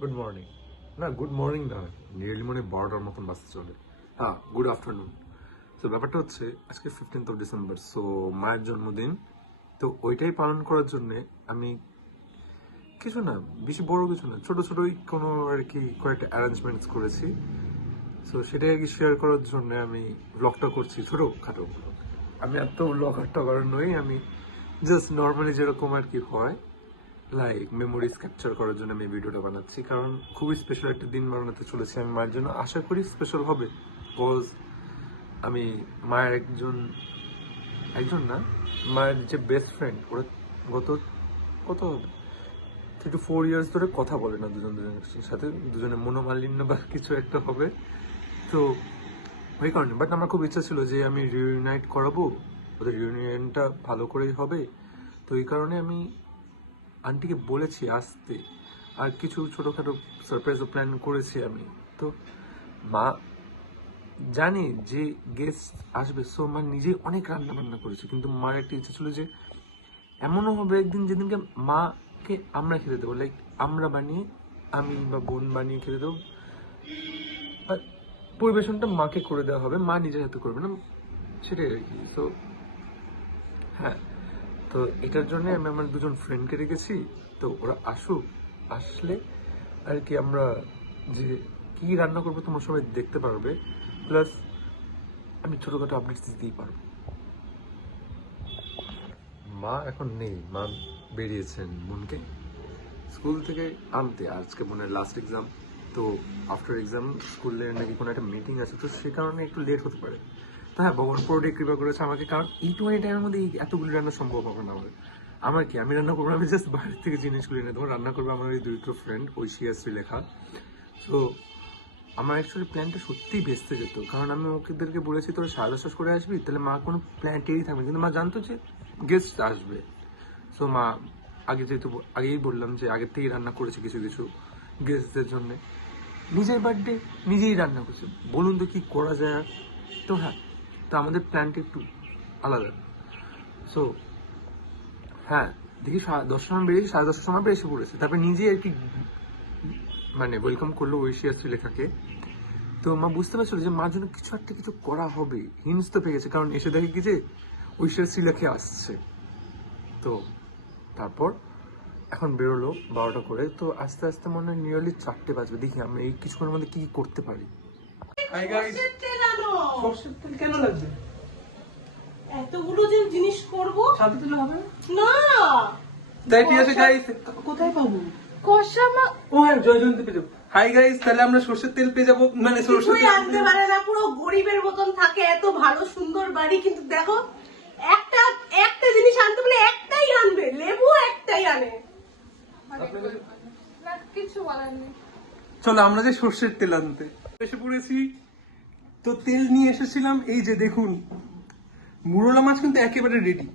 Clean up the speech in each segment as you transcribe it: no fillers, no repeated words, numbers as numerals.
Good morning. না, good morning না, nearly মনে 12টার মতন বাজতে চলে। হ্যাঁ, গুড আফটারনুন। তো ব্যাপারটা হচ্ছে আজকে 15th ডিসেম্বর, সো মায়ের জন্মদিন। তো ওইটাই পালন করার জন্য আমি কিছু না, বেশি বড় কিছু না, ছোট ছোটই কোনো আর কি কয়েকটা অ্যারেঞ্জমেন্টস করেছি। সো সেটাই আর কি শেয়ার করার জন্য আমি ব্লগটা করছি, ছোটোখাটো। আমি এত ব্লগার টগার নই, আমি জাস্ট নর্মালি যেরকম আর কি হয় লাইক মেমোরিজ ক্যাপচার করার জন্য আমি ভিডিওটা বানাচ্ছি, কারণ খুবই স্পেশাল একটা দিন বানাতে চলেছি আমি মায়ের জন্য। আশা করি স্পেশাল হবে, বিকজ আমি মায়ের একজন না, মায়ের যে বেস্ট ফ্রেন্ড, ওরা গত কত হবে 3 to 4 years ধরে কথা বলে না দুজনের সাথে, দুজনে মনোমালিন্য বা কিছু একটা হবে। তো ওই কারণে বাট আমার খুব ইচ্ছা ছিল যে আমি রিউনাইট করাবো, ওদের রিউনিয়নটা ভালো করেই হবে। তো এই কারণে আমি আন্টিকে বলেছি আসতে, আর কিছু ছোটোখাটো সারপ্রাইজও প্ল্যান করেছি আমি। তো মা জানে যে গেস্ট আসবে, সো মা নিজেই অনেক রান্না বান্না করেছে, কিন্তু মার একটা ইচ্ছা ছিল যে এমনও হবে একদিন যেদিনকে মাকে আমরা খেতে দেবো, লাইক আমরা বানিয়ে, আমি বা বোন বানিয়ে খেতে দেবো, আর পরিবেশনটা মাকে করে দেওয়া হবে, মা নিজের হাতে করবে না, সেটাই আর কি। সো হ্যাঁ, তো এটার জন্য আমি আমার দুজন ফ্রেন্ডকে রেখেছি। তো ওরা আসুক, আসলে আর কি আমরা যে কি রান্না করবো তোমরা সবাই দেখতে পারবে, প্লাস আমি ছোটখাটো আপডেটস দিতেই পারবো। মা এখন নেই, মা বেরিয়েছেন বোনকে স্কুল থেকে আনতে। আজকে বোনের লাস্ট এক্সাম, তো আফটার এক্সাম স্কুলের নাকি কোনো একটা মিটিং আছে, তো সে কারণে একটু লেট হতে পারে। তো হ্যাঁ, ভগবান পুরোটাই কৃপা করেছে আমাকে, কারণ এই 20 টাইমের মধ্যে এই এতগুলো রান্না সম্ভব হবে না আমার কি, আমি রান্না করবো, আমি জাস্ট বাইরের থেকে জিনিসগুলো এনে দেবো, রান্না করবো আমার ওই দুটো ফ্রেন্ড ঐশী আর শ্রীলেখা। তো আমার অ্যাকচুয়ালি প্ল্যানটা সত্যিই ভেস্তে যেত, কারণ আমি ওদেরকে বলেছি তোরা 10:30 করে আসবি, তাহলে মা কোনো প্ল্যান টেরই থাকবে, কিন্তু মা জানতো যে গেস্ট আসবে। সো মা যেহেতু আগেই বললাম যে আগের থেকেই রান্না করেছে কিছু কিছু গেস্টদের জন্য, নিজের বার্থডে নিজেই রান্না করছে, বলুন তো কি করা যায়। তো হ্যাঁ, তো আমাদের প্ল্যানটা একটু আলাদা। সো হ্যাঁ, দেখি 10টার সময় বেরিয়েছি, 10:30 সময় এসে পড়েছে, তারপরে নিজেই আর কি মানে ওয়েলকাম করলো ঐশী আর শ্রীলেখাকে। তো মা বুঝতে পারছিল যে মার জন্য কিছু একটা কিছু করা হবে, হিন্স তো পেয়ে গেছে, কারণ এসে দেখে কি যে ঐশী আর শ্রীলেখা আসছে। তো তারপর এখন বেরোলো 12টা করে, তো আস্তে আস্তে মনে হয় নিয়ারলি 4টে বাজবে। দেখি আমরা এই কিছুক্ষণের মধ্যে কি করতে পারি। হাই গাইস, সরষের তেল কেন লাগবে? এতগুলো যে জিনিস করব সাথে তেল হবে না। তাই ঠিক আছে গাইস, কোথায় পাবো? কষামা ও হ্যাঁ, জয়জয়ন্তী পেয়ে যাবো। হাই গাইস, তাহলে আমরা সরষের তেল পেয়ে যাবো, মানে সরষের কিছুই তেল আনতে পারে না, পুরো গরিবের মতন থাকে, এত ভালো সুন্দর বাড়ি, কিন্তু দেখো একটা একটা জিনিস আনতে বলে একটাই আনবে, লেবু একটাই আনে। না কিছু বলার নেই। চলো আমরা যে সরষের তেল আনতে এসে পড়েছি। তো তেল নিয়ে এসেছিলাম, এই যে দেখুন, মুরলা মাছ কিন্তু একেবারে রেডি।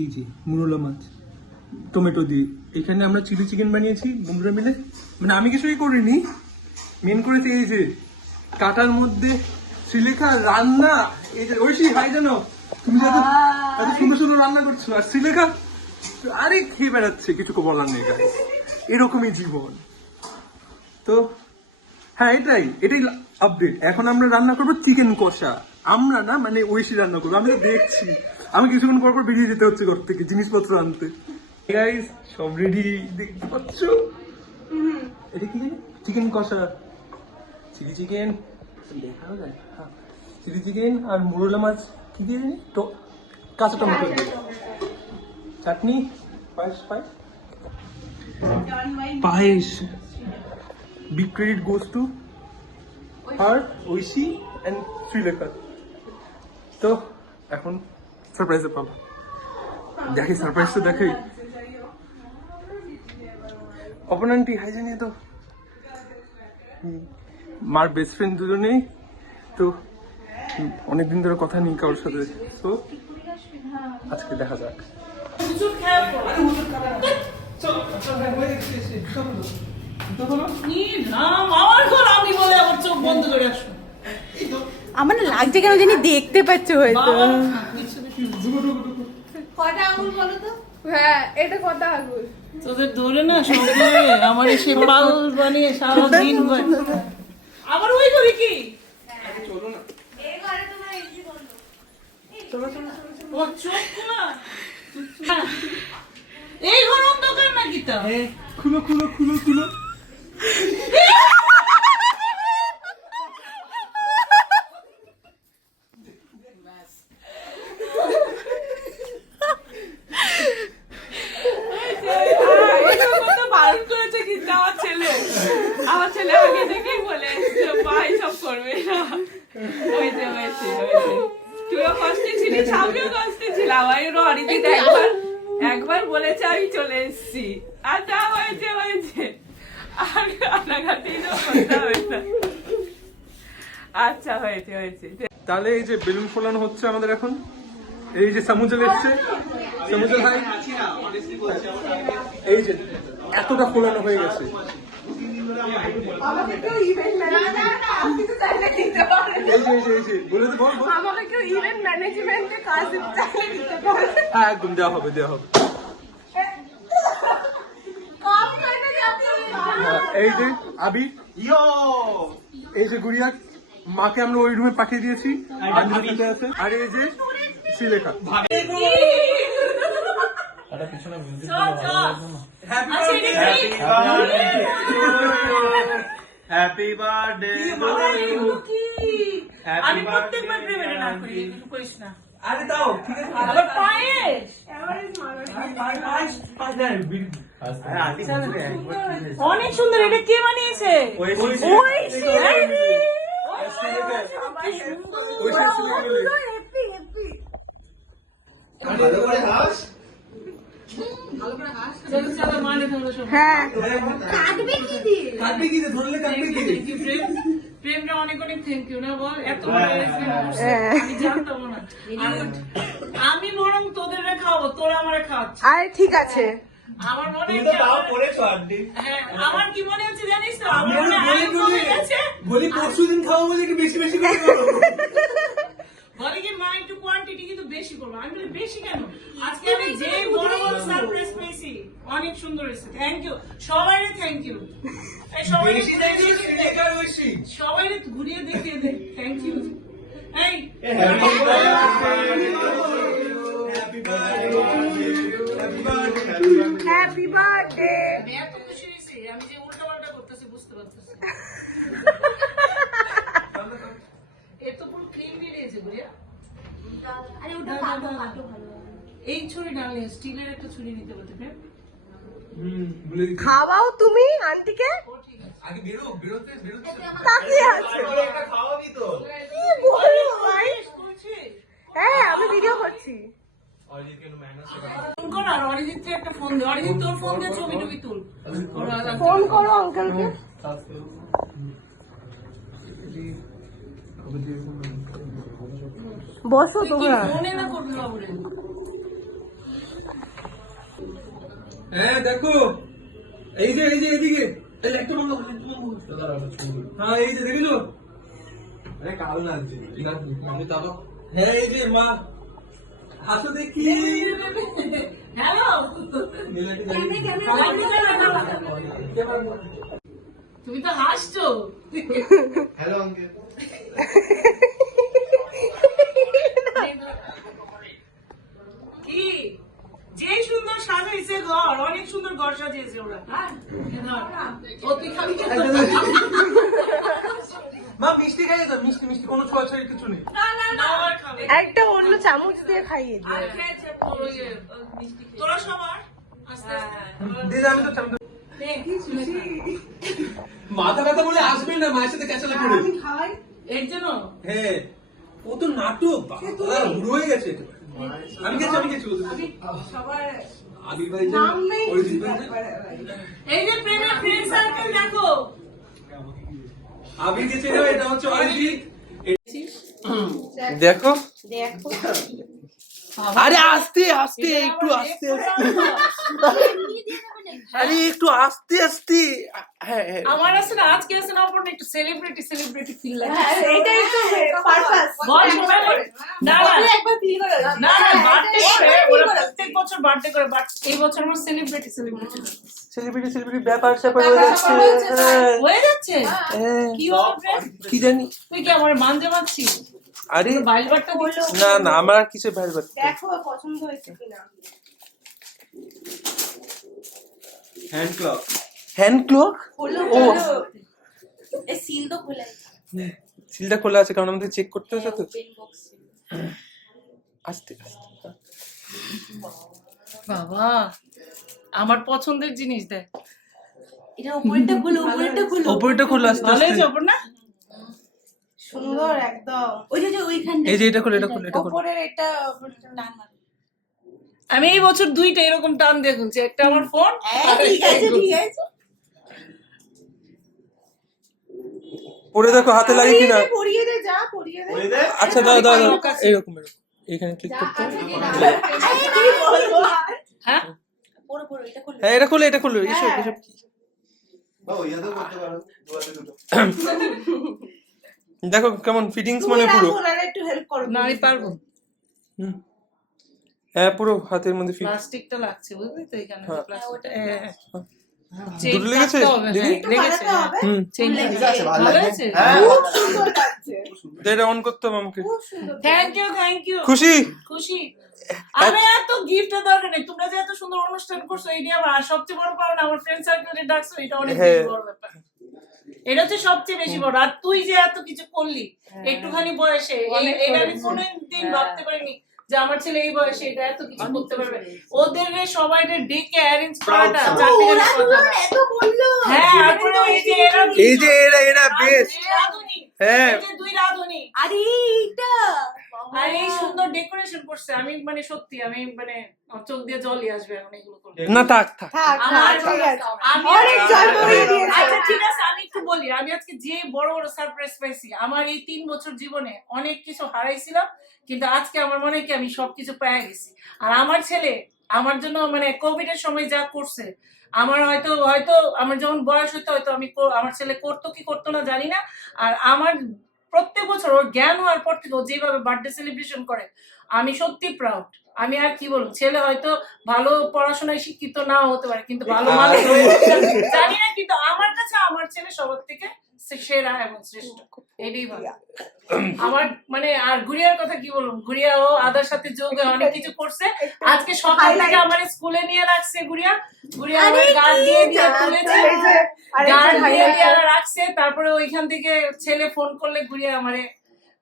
এই যে মুরলা মাছ টমেটো দিয়ে, এখানে আমরা চিলি চিকেন বানিয়েছি বন্ধুরা মিলে, মানে আমি কিছুই করিনি, মেন করেছি এই যে কাটার মধ্যে শ্রীলেখা রান্না। এই যে ঐশী, হাই জানো, তুমি যত এত সুন্দর সুন্দর রান্না করছো, আর শ্রীলেখা আরে খেয়ে বেড়াচ্ছে, কিছু বলার নেই guys, এরকমই জীবন। তো হ্যাঁ, এটাই আপডেট। এখন আমরা রান্না করবো চিকেন কষা, আমরা না, মানে ঐশী রান্না করবো, আমি তো দেখছি, আমি কিছুক্ষণ পর পর বেরিয়ে যেতে হচ্ছে ঘর থেকে জিনিসপত্র আনতে। গাইস সব রেডি, দেখতে পাচ্ছ, এটা কি চিকেন কষা, চিলি চিকেন দেখানো যায়, হ্যাঁ চিলি চিকেন আর মুরলা মাছ কি দিয়ে জানি তো, কাঁচা টমেটো দিয়ে চাটনি, পায়েস পায়েস। Big credit goes to her, Oishi and Sreelekha. তো এখন সারপ্রাইজে পাবো, দেখি সারপ্রাইজ তো দেখি। অপনান্টি হাই জানিয়ে তো, মার বেস্ট ফ্রেন্ড দুজনেই তো, অনেকদিন ধরে কথা নেই কারোর সাথে, তো আজকে দেখা যাক। আমার না লাগছে কেন জানি, দেখতে পাচ্ছ হয়তো। কয়টা আঙুল বলো তো? হ্যাঁ, এটা কত আঙুল? তোদের ধরে না সঙ্গে আমার এসে পাল বানিয়ে সারাদিন আবার ওই করে কি ও চোখ খোলা এই গরম দোকান নাকি তা খুলো খুলো খুলো খুলো বারণ করেছে কিন্তু আমার ছেলে আগে থেকেই বলে এসছে ভাই সব করবে না হয়েছে হয়েছে হয়েছে তুইও কষ্টে ছিলিস আমিও কষ্টে ছিলাম আমি অরিজিৎ একবার বলেছে আমি চলে এসছি আচ্ছা হয়েছে হয়েছে আর রান্নাঘাটেই করতে হবে না আচ্ছা হয়েছে হয়েছে তাহলে এই যে বেলুন ফোলানো হচ্ছে আমাদের এখন এই যে সামুজল এসছে সামুজল ভাই এই যে এতটা ফোলানো হয়ে গেছে আমাকে কেউ ইভেন্ট ম্যানেজমেন্টে দিতে পারে এই যে এই যে বলে দে বল বল আমাকে কেউ ইভেন্ট ম্যানেজমেন্টে কাজ দিতে পারে হ্যাঁ একদম দেওয়া হবে দেওয়া হবে কাম করে যাচ্ছে হ্যাঁ, এই যে আবি এই যে গুড়িয়া মাকে আমরা ওই রুমে পাঠিয়ে দিয়েছি আঞ্জলিতে আছে আর এই যে শ্রীলেখা হ্যাপি বার্থডে আমি প্রত্যেকবার প্রেমে না করি কিন্তু করিস না আরে দাও ঠিক আছে আবার পায়েস অনেক সুন্দর এটা কে বানিয়েছে হ্যাঁ কাটবে কি দিয়ে প্রেমটা অনেক অনেক থ্যাংক ইউ না বল এত আমি জানতাম না আমি বরং তোদের খাওয়াবো তোরা আমারে খাওয়াচ্ছিস আরে ঠিক আছে আমার মনে হ্যাঁ আমার কি মনে হচ্ছে জানিস তো আমার মনে আয়ু কমে গেছে বলি পরশুদিন খাবো বলে কি বেশি বেশি করে করো বলে কি মা একটু কোয়ান্টিটি কিন্তু বেশি করবো আমি বলি বেশি কেন আজকে আমি যে বড় বড় সারপ্রাইজ পেয়েছি অনেক সুন্দর হয়েছে থ্যাংক ইউ সবাই থ্যাংক ইউ সবাই ঘুরিয়ে দেখিয়ে দে থ্যাংক ইউ এই হ্যাপি বার্থডে আমি এত খুশি হয়েছি আমি যে উল্টা পাল্টা করতেছি বুঝতে পারতেছি এর তো পুরো ক্রিম বেরিয়েছে গুড়িয়া আরে ওটা কাটো কাটো ভালো এই ছুরি না স্টিলের একটা ছুরি নিতে বলতে খাওয়াও তুমি আন্টিকে আগে বেরোতে তাকিয়ে আছে খাওয়াবি তো কি বলো ভাই বলছি হ্যাঁ আমি ভিডিও করছি ফোন কর আর অরিজিৎকে একটা ফোন দে অরিজিৎ তোর ফোন দিয়ে ছবি টবি তুল ফোন করো আঙ্কেলকে বসো তোমরা ফোনে না করবি বাবুরে হ্যাঁ দেখো এই যে এদিকে এই একটা বন্ধ হ্যাঁ এই যে দেখেছো আরে কাল লাগছে হ্যাঁ এই যে মা আসো দেখি হ্যালো তুমি তো হাসছো হ্যালো আঙ্কেল কি যে সুন্দর সাজিয়েছে ঘর অনেক সুন্দর ঘর সাজিয়েছে ওরা হ্যাঁ ও তুই খাবি মা মিষ্টি খাইয়ে দাও মিষ্টি মিষ্টি কোনো ছোঁয়াছাড়ি কিছু নেই না আর খাবে একটা অন্য চামচ দিয়ে খাইয়ে দিও আর খেয়েছে তোরা সবার আস্তে আস্তে দিদি আমি তো চামচ মাথা ব্যথা বলে আসবে না মায়ের সাথে ক্যাচালা করে খাওয়াই এর জন্য হ্যাঁ ও তো নাটক বাবা বুড়ো হয়ে গেছে আমি গেছি সবার আবির ভাই নাম নেই অরিজিৎ ভাই এই যে প্রেমের ফ্রেন্ড সার্কেল দেখো আবির গেছে এটা হচ্ছে অরিজিৎ দেখো দেখো আরে আস্তে আস্তে একটু আস্তে আস্তে আরে একটু আস্তে আস্তে হ্যাঁ হ্যাঁ আমার আছে না আজকে আছে না অপর্ণা একটু সেলিব্রিটি ফিল লাগে এটাই তো পারপাস বল সবাই বল। না না একবার ফিল করে না না বার্থডে করে ওরা প্রত্যেক বছর বার্থডে করে বাট এই বছর আমার সেলিব্রিটি সেলিব্রিটি ব্যাপার স্যাপার হয়ে যাচ্ছে হয়ে যাচ্ছে হ্যাঁ, কি হবে কি জানি তুই কি আমার মানতে পারছিস আরে বাইল বাটটা বললো না না আমার আর কিছু ভাই বাট দেখো পছন্দ হয়েছে কিনা হ্যান্ড ক্লক হ্যান্ড ক্লক হলো ও এই সিল তো খুলে সিলটা খোলা আছে কারণ আমাদের চেক করতে হচ্ছে তো আস্তে আস্তে বাবা আমার পছন্দের জিনিস দেখ এটা উপরেরটা খুলো ওপরটা খোলা আস্তে ভালো আস্তে হয়েছে অপর্ণা সুন্দর একদম ওই যে ওইখানটা এই যে এটা খোলো এটা খোলো এটা খোলো উপরের এটা টান মার আমি এই বছর দুইটা এরকম টান দিয়ে খুলছি একটা আমার ফোন ঠিক আছে পরে দেখো হাতে লাগে কিনা পরিয়ে দে যা পরিয়ে দে আচ্ছা দাও দাও দাও এরকম এখানে ক্লিক করতে কি বলবো হ্যাঁ পুরো এটা খুলে হ্যাঁ এটা খোলো এসব এসব কি বাবু ইয়াতেও করতে পারো দুয়াতে দুটো দেখো কেমন ফিটিংস মানে পুরো ওনারা একটু হেল্প করো না আমি পারবো হুম। হ্যাঁ পুরো হাতের মধ্যে ফিট প্লাস্টিকটা লাগছে বুঝলি তো এখানে হ্যাঁ। প্লাস্টিকটা দুটো লেগেছে? দেখি। লেগেছে হবে হুম চেন ঠিক আছে ভালো ভালো লাগে হয়েছে হ্যাঁ খুব সুন্দর লাগছে তো এটা অন করতে হবে আমাকে খুব সুন্দর থ্যাংক ইউ খুশি খুশি আমি এত গিফটের দরকার নেই তোমরা যে এত সুন্দর অনুষ্ঠান করছো এই নিয়ে আমার আর সবচেয়ে বড় পাওনা আমার ফ্রেন্ড সার্কেলে ডাকছো এটা অনেক হ্যাঁ। বেশি বড় ব্যাপার এটা হচ্ছে সবচেয়ে বেশি বড় আর তুই যে এত কিছু করলি একটুখানি বয়সে এটা আমি কোনোদিন ভাবতে পারিনি যে আমার ছেলে এই বয়সে এটা এত কিছু করতে পারবে ওদের সবাই ডেকে অ্যারেঞ্জ করাটা চারটে ওরা তো এত বললো হ্যাঁ তারপরে এই যে এরা বেশ রাধুনি হ্যাঁ এই যে দুই রাধুনি আরে এটা আর এই সুন্দর ডেকোরেশন করছে আমি মানে সত্যি আমি মানে আমার চোখ দিয়ে জলই আসবে এখন এগুলো করলে না থাক থাক আমার ঠিক আছে আমি অনেক জয় করে দিয়েছে আচ্ছা ঠিক আছে আমি একটু বলি আমি আজকে যে বড় বড় সারপ্রাইজ পাইছি আমার এই 3 বছর জীবনে অনেক কিছু হারাইছিলাম কিন্তু আজকে আমার মনে হয় কি আমি সবকিছু পেয়ে গেছি আর আমার ছেলে আমার জন্য মানে কোভিড এর সময় যা করছে আমার হয়তো আমার যখন বয়স হয়তো আমি আমার ছেলে করতো কি করতো না জানি না আর আমার প্রত্যেক বছর ওর জ্ঞান হওয়ার পর থেকে ও যেভাবে বার্থডে সেলিব্রেশন করে আমি সত্যি প্রাউড আমি আর কি বলবো ছেলে হয়তো ভালো পড়াশোনায় শিক্ষিত নাও হতে পারে কিন্তু ভালো মানুষ জানি না কিন্তু আমার কাছে আমার ছেলে সবার থেকে সেরা এবং শ্রেষ্ঠ এটাই ভালো আমার মানে আর গুড়িয়ার কথা কি বলবো গুড়িয়া ও আদার সাথে যোগ হয়ে অনেক কিছু করছে আজকে সকাল থেকে আমার স্কুলে নিয়ে রাখছে গুড়িয়া আমার গার্ড দিয়ে তুলেছে গার্ড দিয়ে রাখছে তারপরে ওইখান থেকে ছেলে ফোন করলে গুড়িয়া আমারে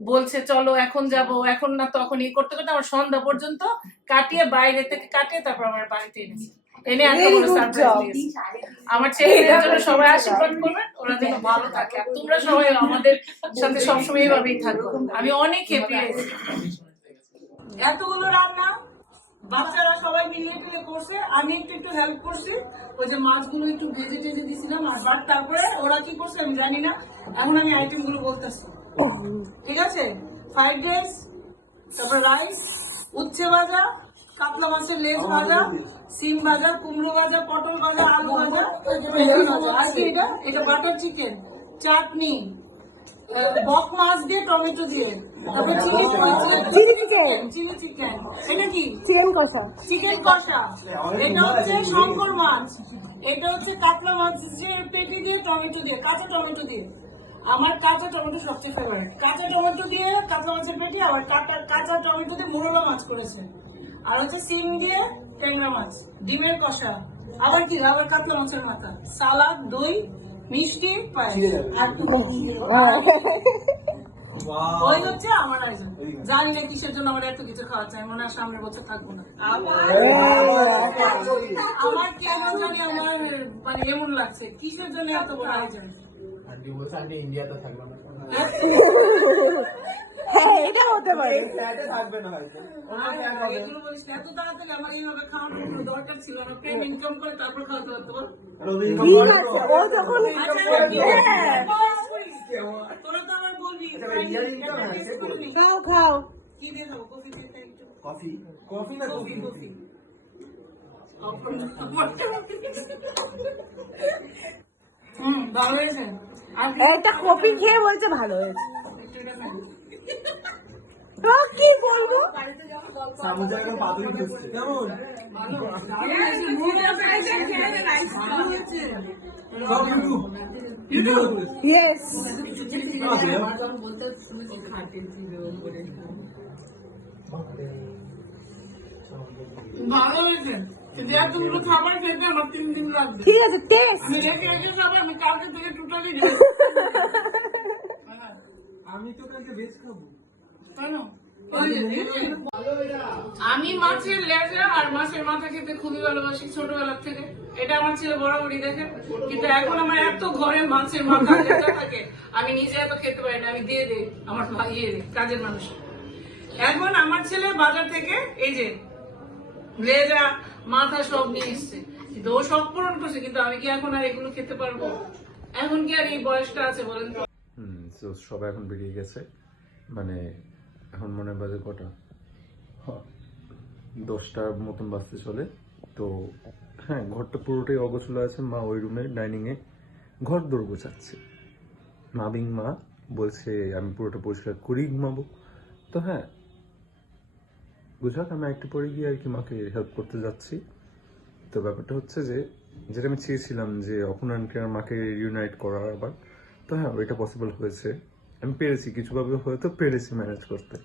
বলছে চলো এখন যাব এখন না তখন এই করতে করতে আমার সন্ধ্যা পর্যন্ত কাটিয়ে বাইরে থেকে কাটিয়ে তারপর আমার বাড়িতে এনেছি এনে একটা বড় সারপ্রাইজ দিয়েছি আমার ছেলেদের জন্য সবাই আশীর্বাদ করবেন ওরা যেন ভালো থাকে আর তোমরা সবাই আমাদের সাথে সবসময় এইভাবেই থাকো আমি অনেক হ্যাপি হয়েছি এতগুলো রান্না বাচ্চারা সবাই মিলিয়ে করছে আমি একটু হেল্প করছি ওই যে মাছগুলো একটু ভেজে টেজে দিয়েছিলাম আর বাট তারপরে ওরা কি করছে আমি জানি না এখন আমি আইটেম গুলো বলতেছি ঠিক আছে ফ্রাইড রাইস তারপর রাইস উচ্ছে ভাজা কাতলা মাছের লেজ ভাজা সিম ভাজা কুমড়ো ভাজা পটল ভাজা আলু ভাজা বেগুন ভাজা আর কি এটা বাটার চিকেন চাটনি বক মাছ দিয়ে টমেটো দিয়ে তারপর চিলি চিকেন এটা কি চিকেন কষা এটা হচ্ছে শঙ্কর মাছ এটা হচ্ছে কাতলা মাছের পেটি দিয়ে টমেটো দিয়ে কাঁচা টমেটো দিয়ে আমার কাঁচা টমেটো সবচেয়ে ফেভারিট কাঁচা টমেটো দিয়ে কাতলা মাছের পেটি আবার কাঁচা টমেটো দিয়ে মোরলা মাছ করেছে আর হচ্ছে সিম দিয়ে ট্যাংরা মাছ ডিমের কষা আবার কি আবার কাতলা মাছের মাথা সালাদ দই মিষ্টি পায়েস আর ওই হচ্ছে আমার আয়োজন জানি না কিসের জন্য আমার এত কিছু খাওয়া চাই মনে হয় সামনের বছর থাকবো না আমার কেন জানি আমার মানে এমন লাগছে কিসের জন্য এত বড় আয়োজন ইন্ডিয়াতে থাকবে না এটা হতে পারে থাকবে না হয়তো এগুলো বলিস এত তাড়াতাড়ি আমার এইভাবে খাওয়ানোর কোনো দরকার ছিল না প্রেম ইনকাম করে তারপর খাওয়াতে পারতো ও যখন তোরা তো আমার বলবি খাও কি দিয়ে খাবো কফি দিয়ে একটু কফি কফি না কফি ভালো হয়েছে একটা কফি খেয়ে বলছে ভালো হয়েছে। কি বলবো? সামুজা এখন পাতুরি খুঁজছে কেমন ইয়েস। ভালো হয়েছে যে এতগুলো খাবার খেতে আমার 3 দিন লাগবে। ঠিক আছে, টেস্ট। আমি রেখে রেখে খাবার আমি কালকে থেকে টোটালি আমি তো কালকে ভেজ খাবো। আমি মাছের লেজা আর মাছের মাথা খেতে খুবই ভালোবাসি ছোটবেলার থেকে। এটা আমার ছেলে বরাবরই দেখে, কিন্তু এখন আমার এত ঘরে মাছের মাথা লেজা থাকে আমি নিজে এত খেতে পারি না, আমি দিয়ে দিই আমার ভাইয়ের কাজের মানুষ। এখন আমার ছেলে বাজার থেকে এই যে লেজা মাথা সব নিয়ে এসছে, কিন্তু ও সব পূরণ করছে, কিন্তু আমি কি এখন আর এগুলো খেতে পারবো? এখন কি আর এই বয়সটা আছে বলেন তো? তো সবাই এখন বেরিয়ে গেছে, মানে এখন মনে হয় বাজে কটা, 10টার মতন বাজতে চলে। তো হ্যাঁ, ঘরটা পুরোটাই অগোছালো আছে। মা ওই রুমে ডাইনিংয়ে ঘর দৌড় গোছাচ্ছে। মা বলছে আমি পুরোটা পরিষ্কার করেই ঘুমাবো। তো হ্যাঁ, বুঝাক, আমি একটু পরে গিয়ে আর কি মাকে হেল্প করতে যাচ্ছি। তো ব্যাপারটা হচ্ছে যে, যেটা আমি চেয়েছিলাম যে অকুন আন্টি আর মাকে রিউনাইট করার আবার, তো হ্যাঁ ওইটা পসিবল হয়েছে। আমি পেরেছি, কিছুভাবে হয়তো পেরেছি ম্যানেজ করতে।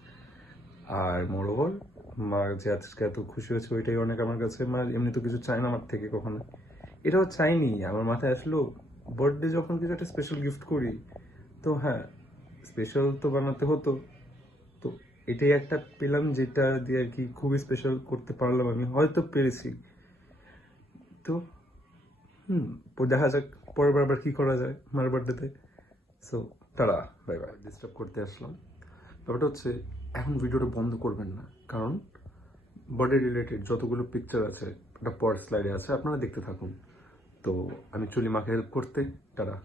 আর মোরওভার মা যে আজকে এত খুশি হয়েছে ওইটাই অনেক আমার কাছে। মা এমনি তো কিছু চায় না আমার থেকে কখনো, এটাও চাইনি। আমার মাথায় আসলো বার্থডে যখন কিছু একটা স্পেশাল গিফট করি, তো হ্যাঁ স্পেশাল তো বানাতে হতো। তো এটাই একটা পেলাম যেটা দিয়ে আর কি খুবই স্পেশাল করতে পারলাম, আমি হয়তো পেরেছি। তো দেখা যাক পরের বার আবার কি করা যায় মার বার্থডেতে। সো তারা বাই বাই, ডিস্টার্ব করতে আসলাম। ব্যাপারটা হচ্ছে এখন ভিডিওটা বন্ধ করবেন না, কারণ বার্থডে রিলেটেড যতগুলো পিকচার আছে একটা পর স্লাইডে আছে, আপনারা দেখতে থাকুন। তো আমি চলি মাকে হেল্প করতে। তারা